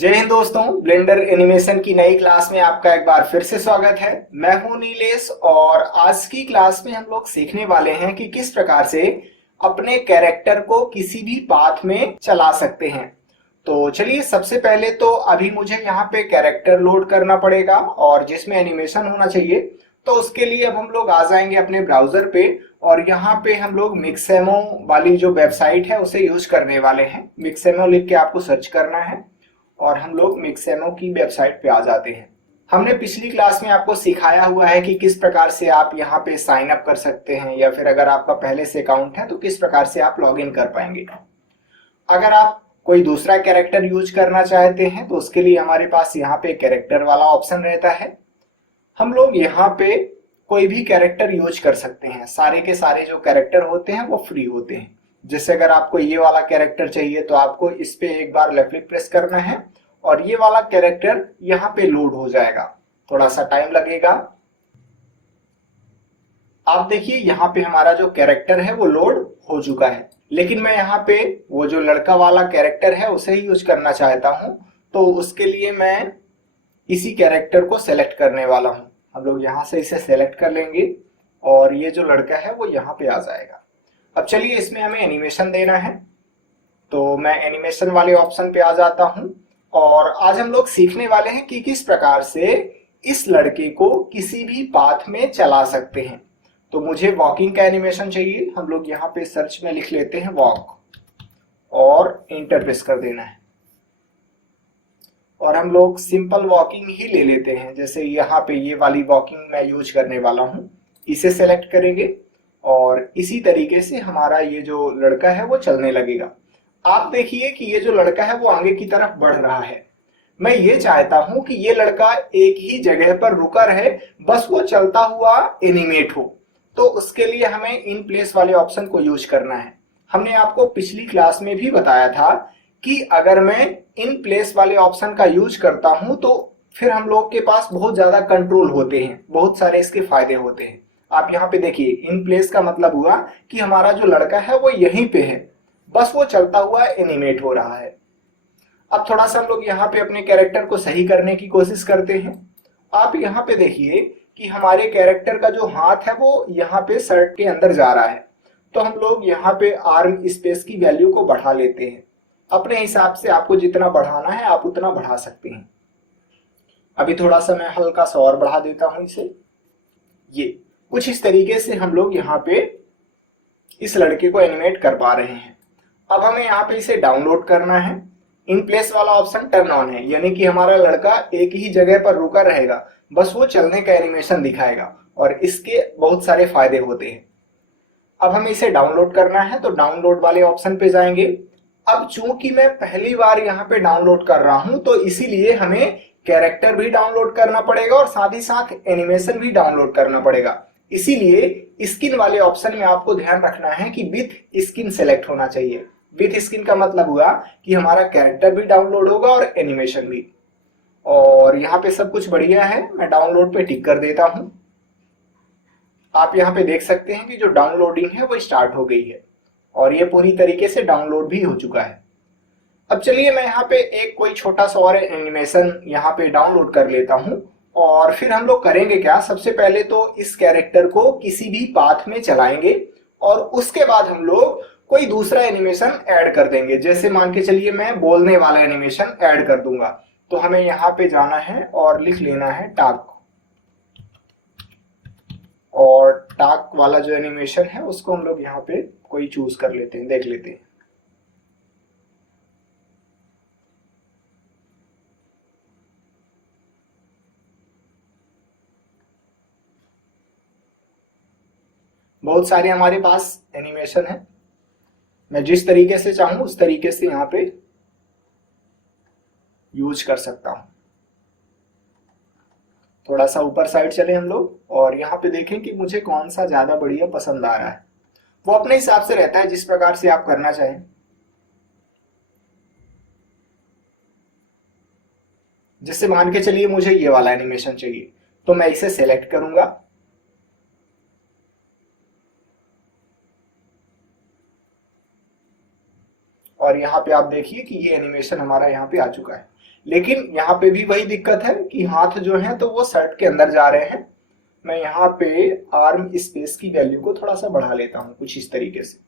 जय हिंद दोस्तों, blender animation की नई क्लास में आपका एक बार फिर से स्वागत है। मैं हूं नीलेश और आज की क्लास में हम लोग सीखने वाले हैं कि किस प्रकार से अपने कैरेक्टर को किसी भी पाथ में चला सकते हैं। तो चलिए, सबसे पहले तो अभी मुझे यहाँ पे कैरेक्टर लोड करना पड़ेगा और जिसमें एनिमेशन होना चाहिए। तो उसके लिए अब हम लोग आ जाएंगे अपने ब्राउजर पे और यहाँ पे हम लोग मिक्सेमो वाली जो वेबसाइट है उसे यूज करने वाले हैं। मिक्सेमो लिख के आपको सर्च करना है और हम लोग मिक्सेमो की वेबसाइट पे आ जाते हैं। हमने पिछली क्लास में आपको सिखाया हुआ है कि किस प्रकार से आप यहाँ पे साइन अप कर सकते हैं या फिर अगर आपका पहले से अकाउंट है तो किस प्रकार से आप लॉग इन कर पाएंगे। अगर आप कोई दूसरा कैरेक्टर यूज करना चाहते हैं तो उसके लिए हमारे पास यहाँ पे कैरेक्टर वाला ऑप्शन रहता है। हम लोग यहाँ पे कोई भी कैरेक्टर यूज कर सकते हैं। सारे के सारे जो कैरेक्टर होते हैं वो फ्री होते हैं। जैसे अगर आपको ये वाला कैरेक्टर चाहिए तो आपको इस पे एक बार लेफ्ट क्लिक प्रेस करना है और ये वाला कैरेक्टर यहाँ पे लोड हो जाएगा। थोड़ा सा टाइम लगेगा। आप देखिए यहाँ पे हमारा जो कैरेक्टर है वो लोड हो चुका है, लेकिन मैं यहाँ पे वो जो लड़का वाला कैरेक्टर है उसे ही यूज करना चाहता हूँ। तो उसके लिए मैं इसी कैरेक्टर को सेलेक्ट करने वाला हूँ। हम लोग यहाँ से इसे सेलेक्ट कर लेंगे और ये जो लड़का है वो यहाँ पे आ जाएगा। अब चलिए, इसमें हमें एनिमेशन देना है तो मैं एनिमेशन वाले ऑप्शन पे आ जाता हूँ और आज हम लोग सीखने वाले हैं कि किस प्रकार से इस लड़के को किसी भी पाथ में चला सकते हैं। तो मुझे वॉकिंग का एनिमेशन चाहिए। हम लोग यहाँ पे सर्च में लिख लेते हैं वॉक और इंटर प्रेस कर देना है और हम लोग सिंपल वॉकिंग ही ले लेते हैं। जैसे यहाँ पे ये वाली वॉकिंग मैं यूज करने वाला हूँ, इसे सेलेक्ट करेंगे और इसी तरीके से हमारा ये जो लड़का है वो चलने लगेगा। आप देखिए कि ये जो लड़का है वो आगे की तरफ बढ़ रहा है। मैं ये चाहता हूं कि ये लड़का एक ही जगह पर रुका रहे, बस वो चलता हुआ एनिमेट हो। तो उसके लिए हमें इन प्लेस वाले ऑप्शन को यूज करना है। हमने आपको पिछली क्लास में भी बताया था कि अगर मैं इन प्लेस वाले ऑप्शन का यूज करता हूं तो फिर हम लोग के पास बहुत ज्यादा कंट्रोल होते हैं, बहुत सारे इसके फायदे होते हैं। आप यहाँ पे देखिए, इन प्लेस का मतलब हुआ कि हमारा जो लड़का है वो यहीं पे है, बस वो चलता हुआ एनिमेट हो रहा है। अब थोड़ा सा हम लोग यहाँ पे अपने कैरेक्टर को सही करने की कोशिश करते हैं। आप यहाँ पे देखिए कि हमारे कैरेक्टर का जो हाथ है वो यहाँ पे शर्ट के अंदर जा रहा है। तो हम लोग यहाँ पे आर्म स्पेस की वैल्यू को बढ़ा लेते हैं। अपने हिसाब से आपको जितना बढ़ाना है आप उतना बढ़ा सकते हैं। अभी थोड़ा सा मैं हल्का सा और बढ़ा देता हूं इसे। ये कुछ इस तरीके से हम लोग यहाँ पे इस लड़के को एनिमेट कर पा रहे हैं। अब हमें यहाँ पे इसे डाउनलोड करना है। इन प्लेस वाला ऑप्शन टर्न ऑन है, यानी कि हमारा लड़का एक ही जगह पर रुका रहेगा, बस वो चलने का एनिमेशन दिखाएगा और इसके बहुत सारे फायदे होते हैं। अब हमें इसे डाउनलोड करना है तो डाउनलोड वाले ऑप्शन पे जाएंगे। अब चूंकि मैं पहली बार यहाँ पे डाउनलोड कर रहा हूं तो इसीलिए हमें कैरेक्टर भी डाउनलोड करना पड़ेगा और साथ ही साथ एनिमेशन भी डाउनलोड करना पड़ेगा। इसीलिए स्किन वाले ऑप्शन में आपको ध्यान रखना है कि विथ स्किन सेलेक्ट होना चाहिए। विथ स्किन का मतलब हुआ कि हमारा कैरेक्टर भी डाउनलोड होगा और एनिमेशन भी। और यहाँ पे सब कुछ बढ़िया है, मैं डाउनलोड पे टिक कर देता हूं। आप यहाँ पे देख सकते हैं कि जो डाउनलोडिंग है वो स्टार्ट हो गई है और ये पूरी तरीके से डाउनलोड भी हो चुका है। अब चलिए, मैं यहाँ पे एक कोई छोटा सा और एनिमेशन यहाँ पे डाउनलोड कर लेता हूँ और फिर हम लोग करेंगे क्या। सबसे पहले तो इस कैरेक्टर को किसी भी पाथ में चलाएंगे और उसके बाद हम लोग कोई दूसरा एनिमेशन ऐड कर देंगे। जैसे मान के चलिए मैं बोलने वाला एनिमेशन ऐड कर दूंगा। तो हमें यहाँ पे जाना है और लिख लेना है टाक, और टाक वाला जो एनिमेशन है उसको हम लोग यहाँ पे कोई चूज कर लेते हैं, देख लेते हैं। बहुत सारे हमारे पास एनिमेशन है, मैं जिस तरीके से चाहूं उस तरीके से यहाँ पे यूज कर सकता हूं। थोड़ा सा ऊपर साइड चले हम लोग और यहाँ पे देखें कि मुझे कौन सा ज्यादा बढ़िया पसंद आ रहा है। वो अपने हिसाब से रहता है, जिस प्रकार से आप करना चाहें। जैसे मान के चलिए मुझे ये वाला एनिमेशन चाहिए तो मैं इसे सेलेक्ट करूंगा और यहाँ पे आप देखिए कि ये एनिमेशन हमारा यहाँ पे आ चुका है। लेकिन यहाँ पे भी वही दिक्कत है कि हाथ जो है तो वो शर्ट के अंदर जा रहे हैं। मैं यहाँ पे आर्म स्पेस की वैल्यू को थोड़ा सा बढ़ा लेता हूँ कुछ इस तरीके से।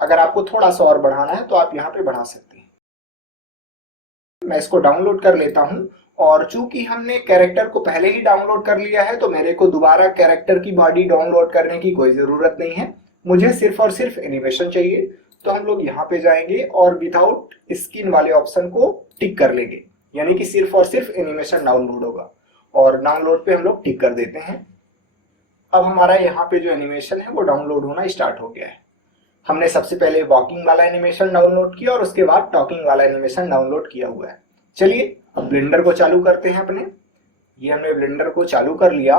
अगर आपको थोड़ा सा और बढ़ाना है तो आप यहाँ पे बढ़ा सकते हैं। मैं इसको डाउनलोड कर लेता हूँ, और चूंकि हमने कैरेक्टर को पहले ही डाउनलोड कर लिया है तो मेरे को दोबारा कैरेक्टर की बॉडी डाउनलोड करने की कोई जरूरत नहीं है। मुझे सिर्फ और सिर्फ एनिमेशन चाहिए। तो हम लोग यहाँ पे जाएंगे और विदाउट स्किन वाले ऑप्शन को टिक कर लेंगे, यानी कि सिर्फ और सिर्फ एनिमेशन डाउनलोड होगा, और डाउनलोड पे हम लोग टिक कर देते हैं। अब हमारा यहाँ पे जो एनिमेशन है वो डाउनलोड होना स्टार्ट हो गया है। हमने सबसे पहले वॉकिंग वाला एनिमेशन डाउनलोड किया और उसके बाद टॉकिंग वाला एनिमेशन डाउनलोड किया हुआ है। चलिए अब ब्लेंडर को चालू करते हैं अपने। ये हमने ब्लेंडर को चालू कर लिया,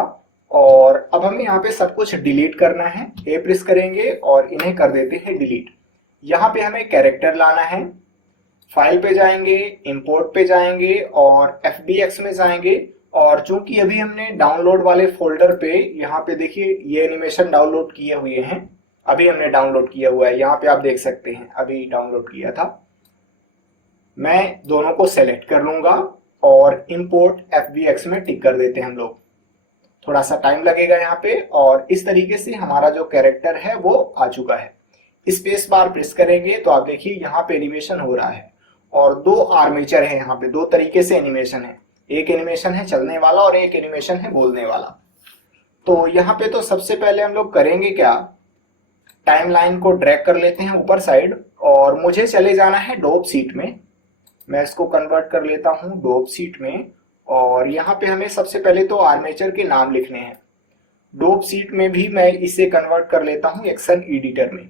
और अब हमें यहाँ पे सब कुछ डिलीट करना है। ए प्रेस करेंगे और इन्हें कर देते हैं डिलीट। यहाँ पे हमें कैरेक्टर लाना है। फाइल पे जाएंगे, इंपोर्ट पे जाएंगे और FBX में जाएंगे, और चूंकि अभी हमने डाउनलोड वाले फोल्डर पे यहाँ पे देखिए ये एनिमेशन डाउनलोड किए हुए हैं। अभी हमने डाउनलोड किया हुआ है, यहाँ पे आप देख सकते हैं अभी डाउनलोड किया था। मैं दोनों को सेलेक्ट कर लूंगा और इंपोर्ट FBX में टिक कर देते हैं हम लोग। थोड़ा सा टाइम लगेगा यहाँ पे, और इस तरीके से हमारा जो कैरेक्टर है वो आ चुका है। स्पेस बार प्रेस करेंगे तो आप देखिए यहाँ पे एनिमेशन हो रहा है, और दो आर्मेचर है यहाँ पे, दो तरीके से एनिमेशन है। एक एनिमेशन है चलने वाला और एक एनिमेशन है बोलने वाला। तो यहाँ पे तो सबसे पहले हम लोग करेंगे क्या, टाइमलाइन को ड्रैग कर लेते हैं ऊपर साइड, और मुझे चले जाना है डोप सीट में। मैं इसको कन्वर्ट कर लेता हूँ डोप सीट में, और यहाँ पे हमें सबसे पहले तो आर्मेचर के नाम लिखने हैं। डोप सीट में भी मैं इसे कन्वर्ट कर लेता हूँ एक्शन एडिटर में।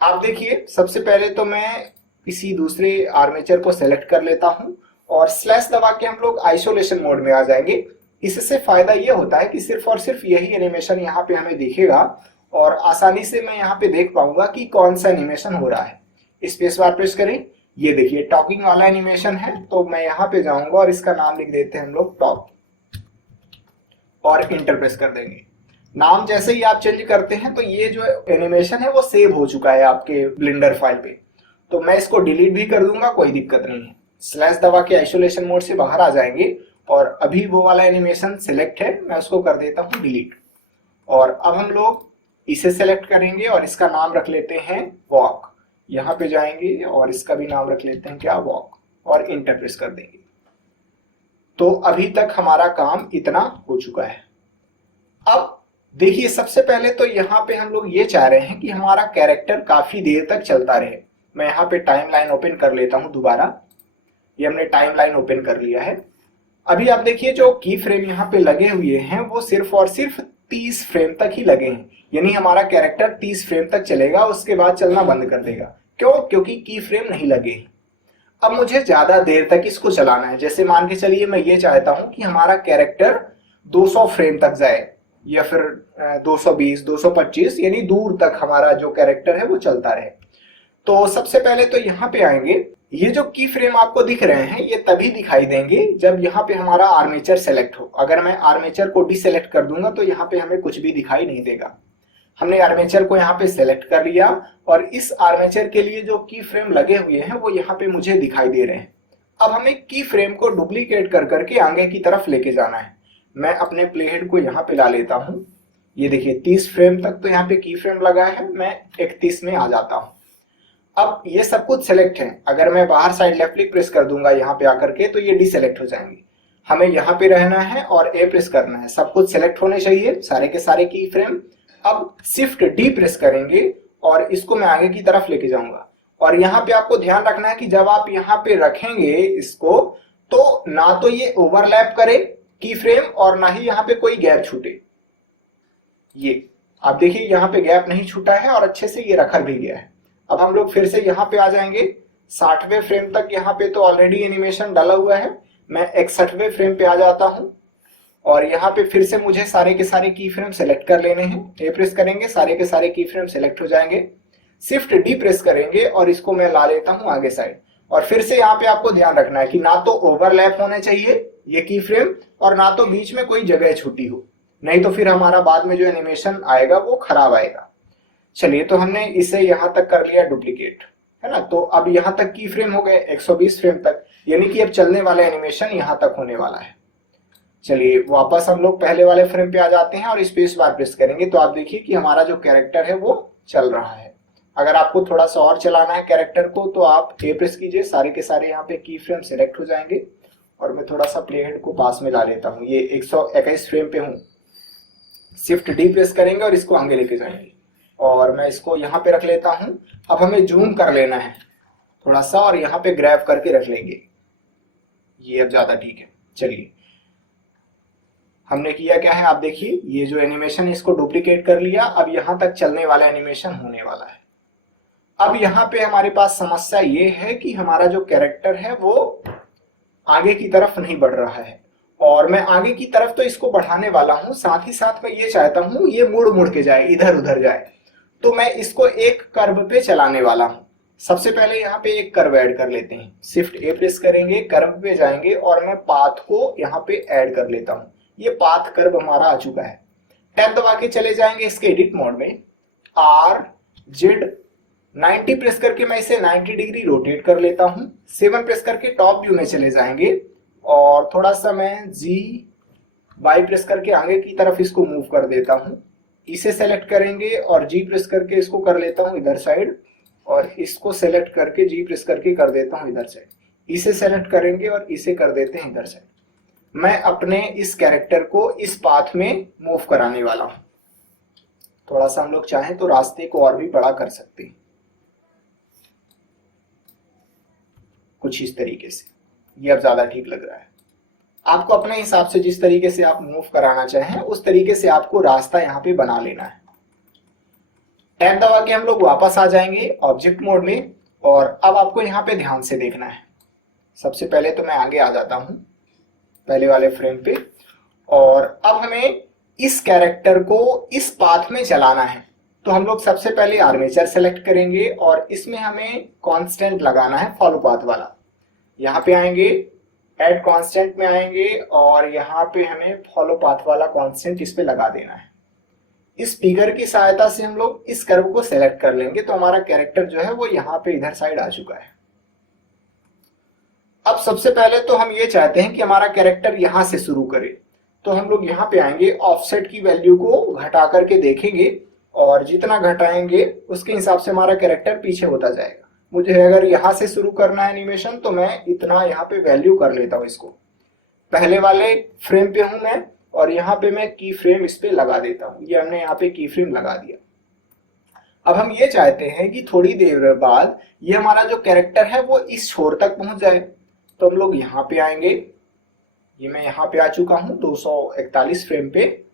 आप देखिए सबसे पहले तो मैं किसी दूसरे आर्मेचर को सेलेक्ट कर लेता हूँ, और स्लैश दबा के हम लोग आइसोलेशन मोड में आ जाएंगे। इससे फायदा ये होता है कि सिर्फ और सिर्फ यही एनिमेशन यहाँ पे हमें दिखेगा, और आसानी से मैं यहाँ पे देख पाऊंगा कि कौन सा एनिमेशन हो रहा है। स्पेस बार प्रेस करें, ये देखिए टॉकिंग वाला एनिमेशन है, तो मैं यहाँ पे जाऊंगा और इसका नाम लिख देते हैं हम लोग टॉक, और इंटर प्रेस कर देंगे। नाम जैसे ही आप चेंज करते हैं तो ये जो एनिमेशन है वो सेव हो चुका है आपके ब्लेंडर फाइल पे। तो मैं इसको डिलीट भी कर दूंगा, कोई दिक्कत नहीं है। स्लैश दबा के आइसोलेशन मोड से बाहर आ जाएंगे, और अभी वो वाला एनिमेशन सिलेक्ट है, मैं उसको कर देता हूँ डिलीट। और अब हम लोग इसे सेलेक्ट करेंगे और इसका नाम रख लेते हैं वॉक। यहाँ पे जाएंगे और इसका भी नाम रख लेते हैं क्या, वॉक, और इंटर प्रेस कर देंगे। तो अभी तक हमारा काम इतना हो चुका है। अब देखिए सबसे पहले तो यहाँ पे हम लोग ये चाह रहे हैं कि हमारा कैरेक्टर काफी देर तक चलता रहे। मैं यहाँ पे टाइमलाइन ओपन कर लेता हूँ दोबारा। ये हमने टाइमलाइन ओपन कर लिया है। अभी आप देखिए जो की फ्रेम यहाँ पे लगे हुए हैं वो सिर्फ और सिर्फ 30 फ्रेम तक ही लगे हैं, यानी हमारा कैरेक्टर 30 फ्रेम तक चलेगा, उसके बाद चलना बंद कर देगा। क्यों? क्योंकि की फ्रेम नहीं लगे। अब मुझे ज्यादा देर तक इसको चलाना है। जैसे मान के चलिए मैं ये चाहता हूं कि हमारा कैरेक्टर 200 फ्रेम तक जाए, या फिर 220, 225, यानी दूर तक हमारा जो कैरेक्टर है वो चलता रहे। तो सबसे पहले तो यहाँ पे आएंगे। ये जो की फ्रेम आपको दिख रहे हैं ये तभी दिखाई देंगे जब यहाँ पे हमारा आर्मेचर सेलेक्ट हो। अगर मैं आर्मेचर को डिसेलेक्ट कर दूंगा तो यहाँ पे हमें कुछ भी दिखाई नहीं देगा। हमने आर्मेचर को यहाँ पे सेलेक्ट कर लिया, और इस आर्मेचर के लिए जो की फ्रेम लगे हुए हैं वो यहाँ पे मुझे दिखाई दे रहे हैं। अब हमें की फ्रेम को डुप्लीकेट कर करके आगे की तरफ लेके जाना है। मैं अपने प्लेहेड को यहाँ पे ला लेता हूँ। ये देखिए 30 फ्रेम तक तो यहाँ पे की फ्रेम लगा है, मैं 31 में आ जाता हूँ। अब ये सब कुछ सेलेक्ट है। अगर मैं बाहर साइड लेफ्ट क्लिक प्रेस कर दूंगा यहाँ पे आकर के तो ये डिसेलेक्ट हो जाएंगे। हमें यहाँ पे रहना है और ए प्रेस करना है। सब कुछ सेलेक्ट होने चाहिए, सारे के सारे की फ्रेम। अब शिफ्ट डी प्रेस करेंगे और इसको मैं आगे की तरफ लेके जाऊंगा। और यहाँ पे आपको ध्यान रखना है कि जब आप यहाँ पे रखेंगे इसको, तो ना तो ये ओवरलैप करे की फ्रेम और ना ही यहाँ पे कोई गैप छूटे। ये आप देखिए यहाँ पे गैप नहीं छूटा है और अच्छे से ये रखा भी गया है। अब हम लोग फिर से यहाँ पे आ जाएंगे। 60वें फ्रेम तक यहाँ पे तो ऑलरेडी एनिमेशन डाला हुआ है। मैं 61वें फ्रेम पे आ जाता हूँ, और यहाँ पे फिर से मुझे सारे के सारे की फ्रेम सेलेक्ट कर लेने हैं। ए प्रेस करेंगे, सारे के सारे की फ्रेम सेलेक्ट हो जाएंगे। शिफ्ट डी प्रेस करेंगे और इसको मैं ला लेता हूँ आगे साइड। और फिर से यहाँ पे आपको ध्यान रखना है कि ना तो ओवरलैप होने चाहिए ये की फ्रेम, और ना तो बीच में कोई जगह छूटी हो, नहीं तो फिर हमारा बाद में जो एनिमेशन आएगा वो खराब आएगा। चलिए, तो हमने इसे यहाँ तक कर लिया डुप्लीकेट, है ना। तो अब यहाँ तक की फ्रेम हो गए 120 फ्रेम तक, यानी कि अब चलने वाला एनिमेशन यहाँ तक होने वाला है। चलिए वापस हम लोग पहले वाले फ्रेम पे आ जाते हैं और स्पेस बार प्रेस करेंगे तो आप देखिए कि हमारा जो कैरेक्टर है वो चल रहा है। अगर आपको थोड़ा सा और चलाना है कैरेक्टर को तो आप ए प्रेस कीजिए, सारे के सारे यहाँ पे की फ्रेम सिलेक्ट हो जाएंगे। और मैं थोड़ा सा प्ले हेड को पास में ला लेता हूँ, ये 121 फ्रेम पे हूँ। शिफ्ट डी प्रेस करेंगे और इसको आगे लेके जाएंगे और मैं इसको यहाँ पे रख लेता हूँ। अब हमें जूम कर लेना है थोड़ा सा और यहाँ पे ग्रैब करके रख लेंगे, ये अब ज्यादा ठीक है। चलिए हमने किया क्या है, आप देखिए ये जो एनिमेशन है इसको डुप्लीकेट कर लिया, अब यहाँ तक चलने वाला एनिमेशन होने वाला है। अब यहाँ पे हमारे पास समस्या ये है कि हमारा जो कैरेक्टर है वो आगे की तरफ नहीं बढ़ रहा है, और मैं आगे की तरफ तो इसको बढ़ाने वाला हूं, साथ ही साथ मैं ये चाहता हूं ये मुड़ मुड़ के जाए, इधर उधर जाए। तो मैं इसको एक कर्व पे चलाने वाला हूं। सबसे पहले यहाँ पे एक कर्व ऐड कर लेते हैं, शिफ्ट ए प्रेस करेंगे, कर्व पे जाएंगे और मैं पाथ को यहाँ पे ऐड कर लेता हूँ। ये पाथ कर्व हमारा आ चुका है। टैब दबा के चले जाएंगे इसके एडिट मोड में, आर जेड 90 प्रेस करके मैं इसे 90 डिग्री रोटेट कर लेता हूं। 7 प्रेस करके टॉप व्यू में चले जाएंगे और थोड़ा सा मैं जी बाई प्रेस करके आगे की तरफ इसको मूव कर देता हूं। इसे सेलेक्ट करेंगे और जी प्रेस करके इसको कर लेता हूं इधर साइड, और इसको सेलेक्ट करके जी प्रेस करके कर देता हूं इधर साइड। इसे सेलेक्ट करेंगे और इसे कर देते हैं इधर साइड। मैं अपने इस कैरेक्टर को इस पाथ में मूव कराने वाला हूं। थोड़ा सा हम लोग चाहें तो रास्ते को और भी बड़ा कर सकते हैं, कुछ इस तरीके से। ये अब ज्यादा ठीक लग रहा है। आपको अपने हिसाब से जिस तरीके से आप मूव कराना चाहें उस तरीके से आपको रास्ता यहाँ पे बना लेना है। टैब दबा के हम लोग वापस आ जाएंगे ऑब्जेक्ट मोड में, और अब आपको यहाँ पे ध्यान से देखना है। सबसे पहले तो मैं आगे आ जाता हूँ पहले वाले फ्रेम पे, और अब हमें इस कैरेक्टर को इस पाथ में चलाना है। तो हम लोग सबसे पहले आर्मेचर सेलेक्ट करेंगे और इसमें हमें कांस्टेंट लगाना है फॉलो पाथ वाला। यहाँ पे आएंगे, ऐड कांस्टेंट में आएंगे और यहाँ पे हमें फॉलो पाथ वाला कांस्टेंट इस पे लगा देना है। इस फिगर की सहायता से हम लोग इस कर्व को सेलेक्ट कर लेंगे तो हमारा कैरेक्टर जो है वो यहाँ पे इधर साइड आ चुका है। अब सबसे पहले तो हम ये चाहते हैं कि हमारा कैरेक्टर यहाँ से शुरू करे, तो हम लोग यहाँ पे आएंगे, ऑफसेट की वैल्यू को घटा करके देखेंगे और जितना घटाएंगे उसके हिसाब से हमारा कैरेक्टर पीछे होता जाएगा। मुझे अगर यहाँ से शुरू करना है एनिमेशन तो मैं इतना यहाँ पे वैल्यू कर लेता हूँ। इसको पहले वाले फ्रेम पे हूं मैं और यहाँ पे मैं की फ्रेम इस पे लगा देता हूँ। ये हमने यहाँ पे की फ्रेम लगा दिया। अब हम ये चाहते हैं कि थोड़ी देर बाद ये हमारा जो कैरेक्टर है वो इस छोर तक पहुंच जाए, तो हम लोग यहाँ पे आएंगे। ये मैं यहाँ पे आ चुका हूँ 241 फ्रेम पे,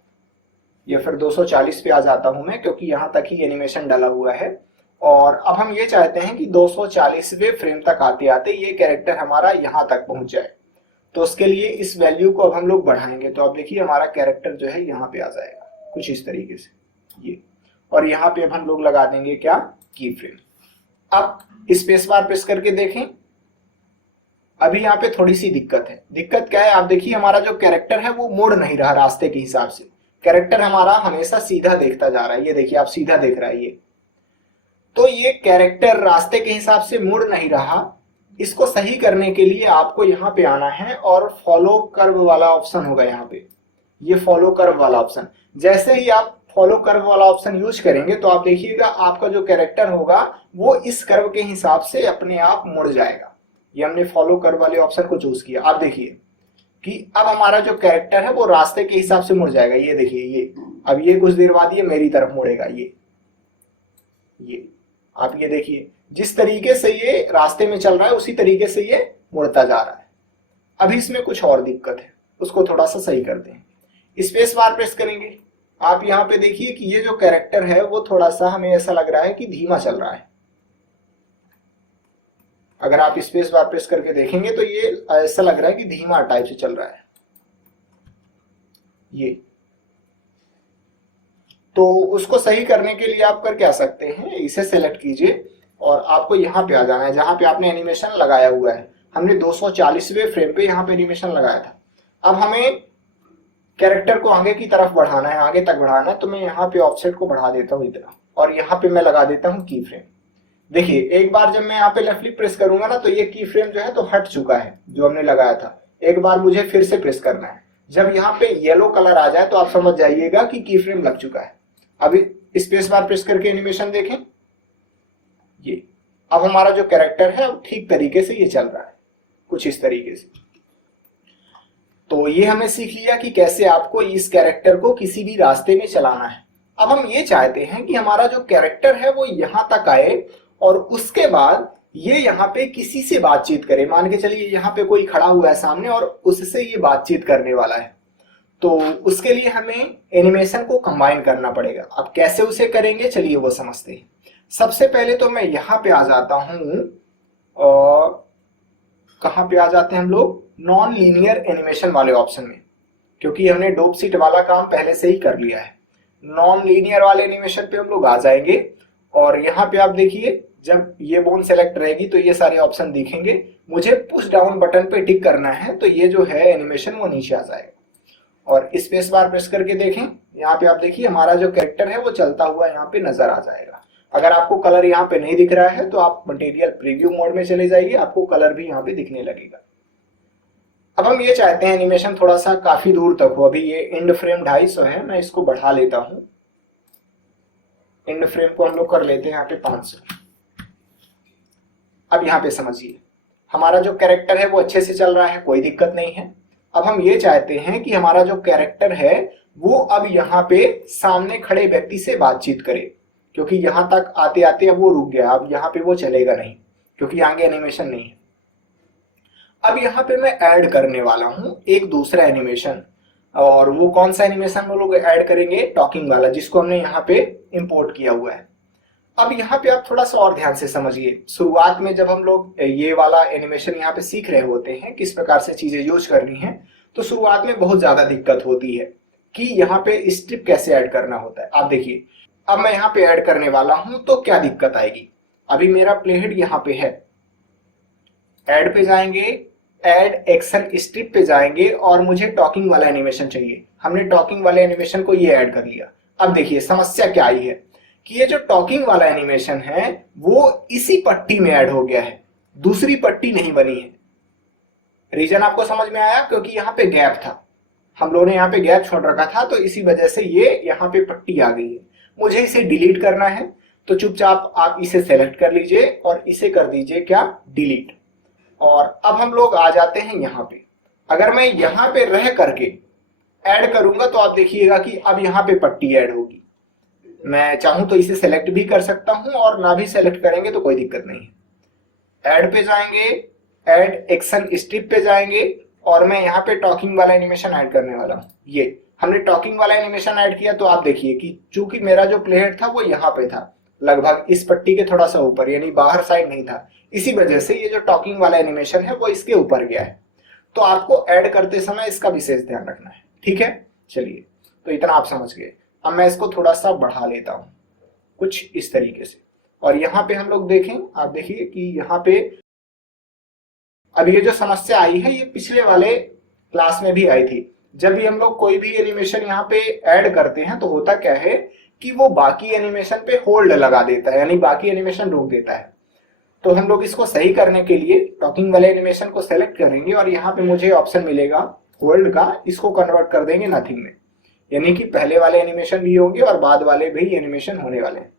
या फिर 240 पे आ जाता हूं मैं, क्योंकि यहाँ तक ही एनिमेशन डाला हुआ है। और अब हम ये चाहते हैं कि 240वें फ्रेम तक आते आते ये कैरेक्टर हमारा यहाँ तक पहुंच जाए। तो उसके लिए इस वैल्यू को अब हम लोग बढ़ाएंगे, तो अब देखिए हमारा कैरेक्टर जो है यहाँ पे आ जाएगा कुछ इस तरीके से ये, और यहाँ पे अब हम लोग लगा देंगे क्या, की फ्रेम। अब स्पेस बार प्रेस करके देखें, अभी यहाँ पे थोड़ी सी दिक्कत है। दिक्कत क्या है, आप देखिए हमारा जो कैरेक्टर है वो मुड़ नहीं रहा रास्ते के हिसाब से। कैरेक्टर हमारा हमेशा सीधा देखता जा रहा है, ये देखिए आप सीधा देख रहा है ये। तो ये कैरेक्टर रास्ते के हिसाब से मुड़ नहीं रहा। इसको सही करने के लिए आपको यहाँ पे आना है और फॉलो कर्व वाला ऑप्शन होगा यहाँ पे, ये फॉलो कर्व वाला ऑप्शन। जैसे ही आप फॉलो कर्व वाला ऑप्शन यूज करेंगे तो आप देखिएगा आपका जो कैरेक्टर होगा वो इस कर्व के हिसाब से अपने आप मुड़ जाएगा। ये हमने फॉलो कर्व वाले ऑप्शन को चूज किया। आप देखिए कि अब हमारा जो कैरेक्टर है वो रास्ते के हिसाब से मुड़ जाएगा। ये देखिए ये, अब ये कुछ देर बाद ये मेरी तरफ मुड़ेगा। ये आप ये देखिए जिस तरीके से ये रास्ते में चल रहा है उसी तरीके से ये मुड़ता जा रहा है। अभी इसमें कुछ और दिक्कत है, उसको थोड़ा सा सही करते हैं। स्पेस बार प्रेस करेंगे, आप यहाँ पे देखिए कि ये जो कैरेक्टर है वो थोड़ा सा हमें ऐसा लग रहा है कि धीमा चल रहा है। अगर आप स्पेस बार प्रेस करके देखेंगे तो ये ऐसा लग रहा है कि धीमा टाइप से चल रहा है ये। तो उसको सही करने के लिए आप कर क्या सकते हैं, इसे सेलेक्ट कीजिए और आपको यहाँ पे आ जाना है जहां पे आपने एनिमेशन लगाया हुआ है। हमने 240वें फ्रेम पे यहाँ पे एनिमेशन लगाया था। अब हमें कैरेक्टर को आगे की तरफ बढ़ाना है, आगे तक बढ़ाना है, तो मैं यहाँ पे ऑफसेट को बढ़ा देता हूँ इतना, और यहाँ पे मैं लगा देता हूँ की फ्रेम। देखिए एक बार जब मैं यहाँ पे लेफ्ट क्लिक प्रेस करूंगा ना तो ये की फ्रेम जो है तो हट चुका है जो हमने लगाया था। एक बार मुझे फिर से प्रेस करना है। जब यहाँ पे येलो कलर आ जाए तो आप समझ जाइएगा कि की फ्रेम लग चुका है। अभी स्पेस बार प्रेस करके एनिमेशन देखें, ये अब हमारा जो कैरेक्टर है अब ठीक तरीके से ये चल रहा है, कुछ इस तरीके से। तो ये हमने सीख लिया कि कैसे आपको इस कैरेक्टर को किसी भी रास्ते में चलाना है। अब हम ये चाहते हैं कि हमारा जो कैरेक्टर है वो यहां तक आए और उसके बाद ये यहाँ पे किसी से बातचीत करे। मान के चलिए यहाँ पे कोई खड़ा हुआ है सामने और उससे ये बातचीत करने वाला है, तो उसके लिए हमें एनिमेशन को कंबाइन करना पड़ेगा। अब कैसे उसे करेंगे चलिए वो समझते हैं। सबसे पहले तो मैं यहाँ पे आ जाता हूँ, कहाँ पे आ जाते हैं हम लोग, नॉन लीनियर एनिमेशन वाले ऑप्शन में, क्योंकि हमने डोप सीट वाला काम पहले से ही कर लिया है। नॉन लीनियर वाले एनिमेशन पे हम लोग आ जाएंगे और यहाँ पे आप देखिए जब ये बोन सेलेक्ट रहेगी तो ये सारे ऑप्शन दिखेंगे। मुझे पुश डाउन बटन पे टिक करना है तो ये जो है एनिमेशन वो नीचे आ जाएगा और स्पेस बार प्रेस करके देखें, यहाँ पे आप देखिए हमारा जो कैरेक्टर है वो चलता हुआ यहाँ पे नजर आ जाएगा। अगर आपको कलर यहाँ पे नहीं दिख रहा है तो आप मटेरियल प्रीव्यू मोड में चले जाइए, आपको कलर भी यहाँ पे दिखने लगेगा। अब हम ये चाहते हैं एनिमेशन थोड़ा सा काफी दूर तक हो। अभी ये एंड फ्रेम 250 है, मैं इसको बढ़ा लेता हूँ। एंड फ्रेम को हम लोग कर लेते हैं यहाँ पे 500। अब यहाँ पे समझिए हमारा जो कैरेक्टर है वो अच्छे से चल रहा है, कोई दिक्कत नहीं है। अब हम ये चाहते हैं कि हमारा जो कैरेक्टर है वो अब यहाँ पे सामने खड़े व्यक्ति से बातचीत करे, क्योंकि यहाँ तक आते आते अब वो रुक गया। अब यहाँ पे वो चलेगा नहीं क्योंकि आगे एनिमेशन नहीं है। अब यहाँ पे मैं ऐड करने वाला हूँ एक दूसरा एनिमेशन, और वो कौन सा एनिमेशन वो लोग ऐड करेंगे, टॉकिंग वाला, जिसको हमने यहाँ पे इंपोर्ट किया हुआ है। अब यहाँ पे आप थोड़ा सा और ध्यान से समझिए। शुरुआत में जब हम लोग ये वाला एनिमेशन यहाँ पे सीख रहे होते हैं किस प्रकार से चीजें यूज करनी है, तो शुरुआत में बहुत ज्यादा दिक्कत होती है कि यहाँ पे स्ट्रिप कैसे ऐड करना होता है। आप देखिए अब मैं यहाँ पे ऐड करने वाला हूं तो क्या दिक्कत आएगी। अभी मेरा प्लेहेड यहाँ पे है, ऐड पे जाएंगे, ऐड एक्शन स्ट्रिप पे जाएंगे और मुझे टॉकिंग वाला एनिमेशन चाहिए। हमने टॉकिंग वाले एनिमेशन को ये ऐड कर लिया। अब देखिए समस्या क्या आई है कि ये जो टॉकिंग वाला एनिमेशन है वो इसी पट्टी में ऐड हो गया है, दूसरी पट्टी नहीं बनी है। रीजन आपको समझ में आया, क्योंकि यहाँ पे गैप था, हम लोगों ने यहाँ पे गैप छोड़ रखा था, तो इसी वजह से ये यहाँ पे पट्टी आ गई है। मुझे इसे डिलीट करना है तो चुपचाप आप इसे सेलेक्ट कर लीजिए और इसे कर दीजिए क्या, डिलीट। और अब हम लोग आ जाते हैं यहाँ पे। अगर मैं यहाँ पे रह करके ऐड करूंगा तो आप देखिएगा कि अब यहाँ पे पट्टी ऐड होगी। मैं चाहूं तो इसे सेलेक्ट भी कर सकता हूं और ना भी सेलेक्ट करेंगे तो कोई दिक्कत नहीं है। ऐड पे जाएंगे, ऐड एक्शन स्ट्रिप पे जाएंगे और मैं यहाँ पे टॉकिंग वाला एनिमेशन ऐड करने वाला हूँ। ये हमने टॉकिंग वाला एनिमेशन ऐड किया तो आप देखिए कि चूंकि मेरा जो प्लेहेड था वो यहाँ पे था, लगभग इस पट्टी के थोड़ा सा ऊपर, यानी बाहर साइड नहीं था। इसी वजह से ये जो टॉकिंग वाला एनिमेशन है वो इसके ऊपर गया है। तो आपको ऐड करते समय इसका विशेष ध्यान रखना है, ठीक है। चलिए तो इतना आप समझ गए। अब मैं इसको थोड़ा सा बढ़ा लेता हूं कुछ इस तरीके से, और यहाँ पे हम लोग देखें, आप देखिए कि यहाँ पे अब ये जो समस्या आई है ये पिछले वाले क्लास में भी आई थी। जब भी हम लोग कोई भी एनिमेशन यहाँ पे ऐड करते हैं तो होता क्या है कि वो बाकी एनिमेशन पे होल्ड लगा देता है, यानी बाकी एनिमेशन रोक देता है। तो हम लोग इसको सही करने के लिए टॉकिंग वाले एनिमेशन को सेलेक्ट करेंगे और यहाँ पे मुझे ऑप्शन मिलेगा होल्ड का, इसको कन्वर्ट कर देंगे नथिंग में, यानी कि पहले वाले एनिमेशन भी होंगे और बाद वाले भी एनिमेशन होने वाले हैं।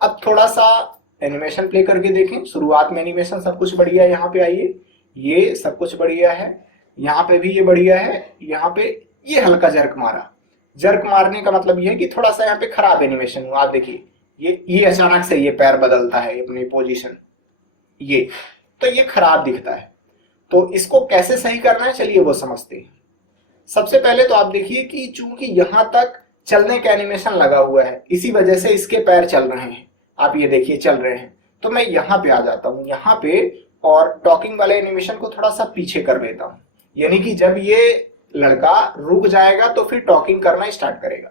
अब थोड़ा सा एनिमेशन प्ले करके देखें। शुरुआत में एनिमेशन सब कुछ बढ़िया, यहाँ पे आइए, ये सब कुछ बढ़िया है, यहाँ पे भी ये बढ़िया है, यहाँ पे ये हल्का जर्क मारा। जर्क मारने का मतलब ये है कि थोड़ा सा यहाँ पे खराब एनिमेशन हुआ। आप देखिए ये अचानक से ये पैर बदलता है अपनी पोजीशन, ये तो ये खराब दिखता है। तो इसको कैसे सही करना है चलिए वो समझते हैं। सबसे पहले तो आप देखिए कि चूंकि यहां तक चलने का एनिमेशन लगा हुआ है, इसी वजह से इसके पैर चल रहे हैं। आप ये देखिए चल रहे हैं। तो मैं यहाँ पे आ जाता हूँ यहाँ पे, और टॉकिंग वाले एनिमेशन को थोड़ा सा पीछे कर देता हूँ, यानी कि जब ये लड़का रुक जाएगा तो फिर टॉकिंग करना स्टार्ट करेगा।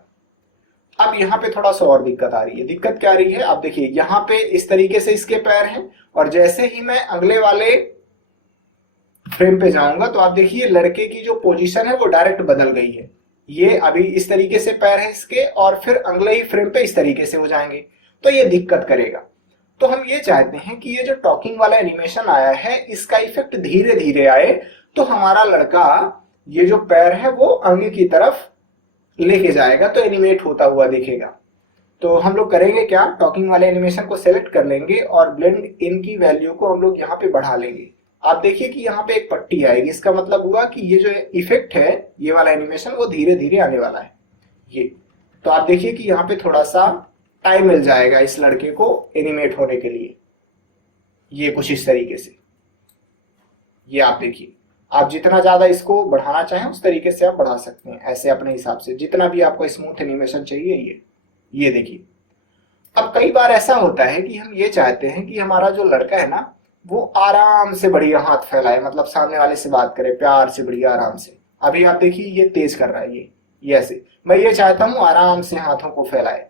अब यहाँ पे थोड़ा सा और दिक्कत आ रही है। दिक्कत क्या आ रही है, आप देखिए यहाँ पे इस तरीके से इसके पैर हैं, और जैसे ही मैं अगले वाले फ्रेम पे जाऊंगा तो आप देखिए लड़के की जो पोजीशन है वो डायरेक्ट बदल गई है। ये अभी इस तरीके से पैर है इसके, और फिर अगले ही फ्रेम पे इस तरीके से हो जाएंगे, तो ये दिक्कत करेगा। तो हम ये चाहते हैं कि ये जो टॉकिंग वाला एनिमेशन आया है इसका इफेक्ट धीरे धीरे आए, तो हमारा लड़का ये जो पैर है वो आगे की तरफ लेके जाएगा, तो एनिमेट होता हुआ दिखेगा। तो हम लोग करेंगे क्या, टॉकिंग वाले एनिमेशन को सेलेक्ट कर लेंगे और ब्लेंड इन की वैल्यू को हम लोग यहाँ पे बढ़ा लेंगे। आप देखिए कि यहाँ पे एक पट्टी आएगी, इसका मतलब हुआ कि ये जो इफेक्ट है ये वाला एनिमेशन वो धीरे धीरे आने वाला है। ये तो आप देखिए कि यहाँ पे थोड़ा सा टाइम मिल जाएगा इस लड़के को एनिमेट होने के लिए। ये कुछ इस तरीके से, ये आप देखिए, आप जितना ज्यादा इसको बढ़ाना चाहें उस तरीके से आप बढ़ा सकते हैं, ऐसे अपने हिसाब से जितना भी आपको स्मूथ एनिमेशन चाहिए। ये देखिए, अब कई बार ऐसा होता है कि हम ये चाहते हैं कि हमारा जो लड़का है ना वो आराम से बढ़िया हाथ फैलाए, मतलब सामने वाले से बात करे प्यार से बढ़िया आराम से। अभी आप देखिए ये तेज कर रहा है, ये ऐसे, मैं ये चाहता हूँ आराम से हाथों को फैलाए।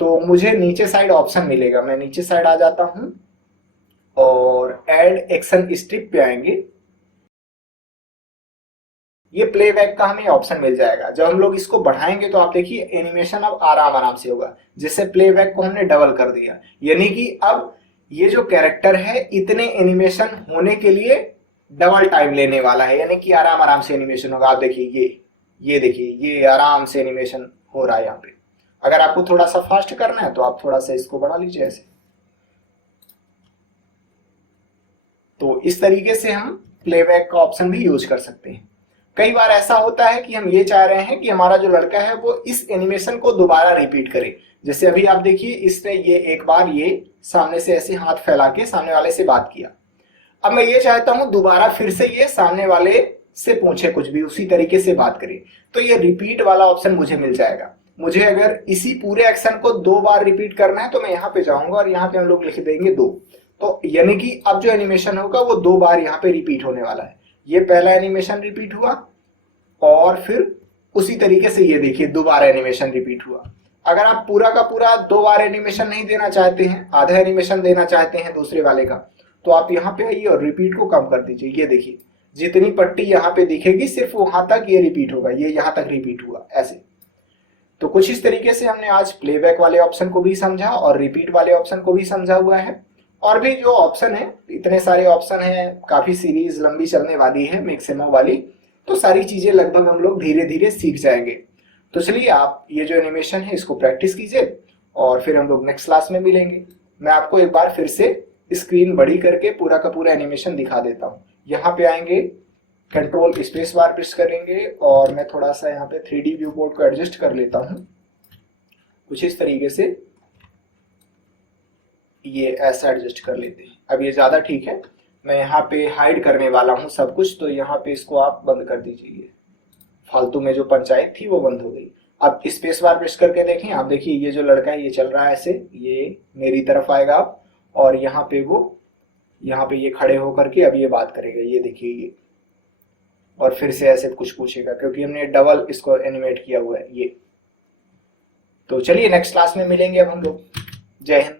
तो मुझे नीचे साइड ऑप्शन मिलेगा, मैं नीचे साइड आ जाता हूँ और ऐड एक्शन स्ट्रिप पे आएंगे। ये प्लेबैक का हमें ऑप्शन मिल जाएगा। जब हम लोग इसको बढ़ाएंगे तो आप देखिए एनिमेशन अब आराम आराम से होगा, जैसे प्लेबैक को हमने डबल कर दिया, यानी कि अब ये जो कैरेक्टर है इतने एनिमेशन होने के लिए डबल टाइम लेने वाला है, यानी कि आराम आराम से एनिमेशन होगा। आप देखिए ये देखिए ये आराम से एनिमेशन हो रहा है यहाँ पे। अगर आपको थोड़ा सा फास्ट करना है तो आप थोड़ा सा इसको बढ़ा लीजिए ऐसे। तो इस तरीके से हम प्लेबैक का ऑप्शन भी यूज कर सकते हैं। कई बार ऐसा होता है कि हम ये चाह रहे हैं कि हमारा जो लड़का है वो इस एनिमेशन को दोबारा रिपीट करे। जैसे अभी आप देखिए इसने ये एक बार ये सामने से ऐसे हाथ फैला के सामने वाले से बात किया। अब मैं ये चाहता हूं दोबारा फिर से ये सामने वाले से पूछे कुछ भी, उसी तरीके से बात करे, तो ये रिपीट वाला ऑप्शन मुझे मिल जाएगा। मुझे अगर इसी पूरे एक्शन को 2 बार रिपीट करना है तो मैं यहाँ पे जाऊंगा और यहाँ पे हम लोग लिख देंगे 2। तो यानी कि अब जो एनिमेशन होगा वो 2 बार यहाँ पे रिपीट होने वाला है। ये पहला एनिमेशन रिपीट हुआ और फिर उसी तरीके से ये देखिए दोबारा एनिमेशन रिपीट हुआ। अगर आप पूरा का पूरा 2 बार एनिमेशन नहीं देना चाहते हैं, आधा एनिमेशन देना चाहते हैं दूसरे वाले का, तो आप यहाँ पे आइए और रिपीट को कम कर दीजिए। ये देखिए जितनी पट्टी यहाँ पे दिखेगी सिर्फ वहां तक ये रिपीट होगा, ये यहाँ तक रिपीट हुआ ऐसे। तो कुछ इस तरीके से हमने आज प्लेबैक वाले ऑप्शन को भी समझा और रिपीट वाले ऑप्शन को भी समझा हुआ है। और भी जो ऑप्शन है, इतने सारे ऑप्शन है, काफी सीरीज लंबी चलने वाली है मैक्सिमम वाली, तो सारी चीजें लगभग हम लोग धीरे धीरे सीख जाएंगे। तो चलिए आप ये जो एनिमेशन है इसको प्रैक्टिस कीजिए और फिर हम लोग नेक्स्ट क्लास में मिलेंगे। मैं आपको एक बार फिर से स्क्रीन बड़ी करके पूरा का पूरा एनिमेशन दिखा देता हूँ। यहाँ पे आएंगे, कंट्रोल स्पेस बार प्रेस करेंगे और मैं थोड़ा सा यहाँ पे 3D व्यू पोर्ट को एडजस्ट कर लेता हूँ कुछ इस तरीके से, ये ऐसा एडजस्ट कर लेते हैं। अब ये ज्यादा ठीक है। मैं यहाँ पे हाइड करने वाला हूँ सब कुछ, तो यहाँ पे इसको आप बंद कर दीजिए। फालतू में जो पंचायत थी वो बंद हो गई। अब स्पेस बार प्रेस करके देखें, आप देखिए ये जो लड़का है ये चल रहा है ऐसे, ये मेरी तरफ आएगा अब, और यहाँ पे ये खड़े होकर के अब ये बात करेगा। ये देखिए ये, और फिर से ऐसे कुछ पूछेगा क्योंकि हमने डबल इसको एनिमेट किया हुआ है ये। तो चलिए नेक्स्ट क्लास में मिलेंगे अब हम लोग। जय हिंद।